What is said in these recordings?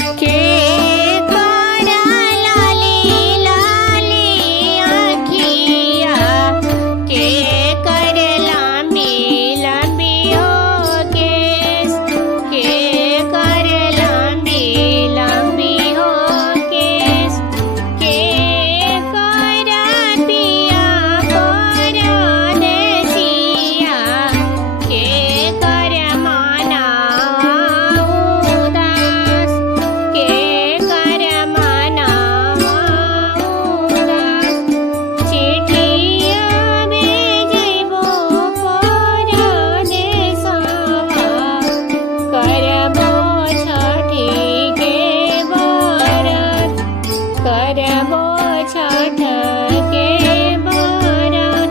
के करा लाली लाली आँखिया, के कर लांबी लांबी हो केस, के कर लांबी लांबी हो केस, के करा पिया परदेसिया, के कर माना उदास, के कर माना उदास। चिठिया भेजबो परदेसवा, करबो छठी के बरत, करबो छठ के बरत।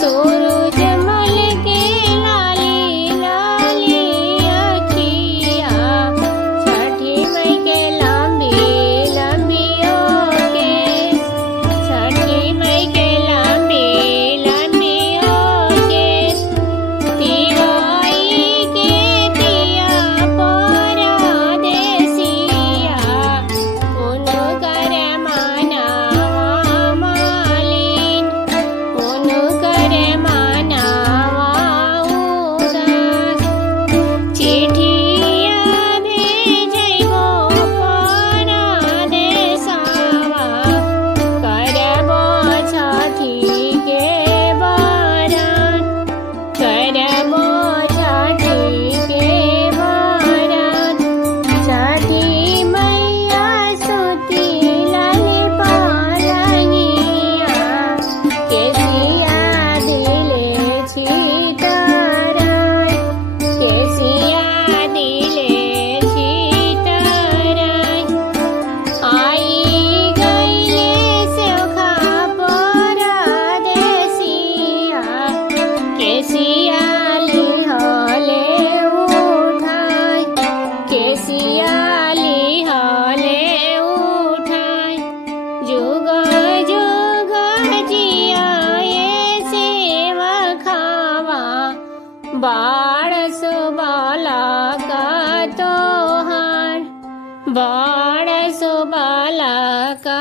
सूरजमल के लाली लाली आँखिया, छठी मई के लांबी लांबी हो केस, छठी मई के लांबी लांबी हो केस। तिवारी के दिया परदेसिया, पुनु कर मानावा मालिन, पुनु कर मानावा उदास। चिठिया भेजबो परदेसवा, करबो छठी के बरत, करबो छठी के बरत। छठी मैया सुती लाली पालनिया, केसिया दिले छितराय, केसिया दिले छितराय। आई गईले सेवखा परदेसिया, केसिया लिहले उठाय, केसिया लिहले उठाय। जुग जुग जिया ये सेवखावा, बाळ सुबाला का तोहार, बाळ सुबाला का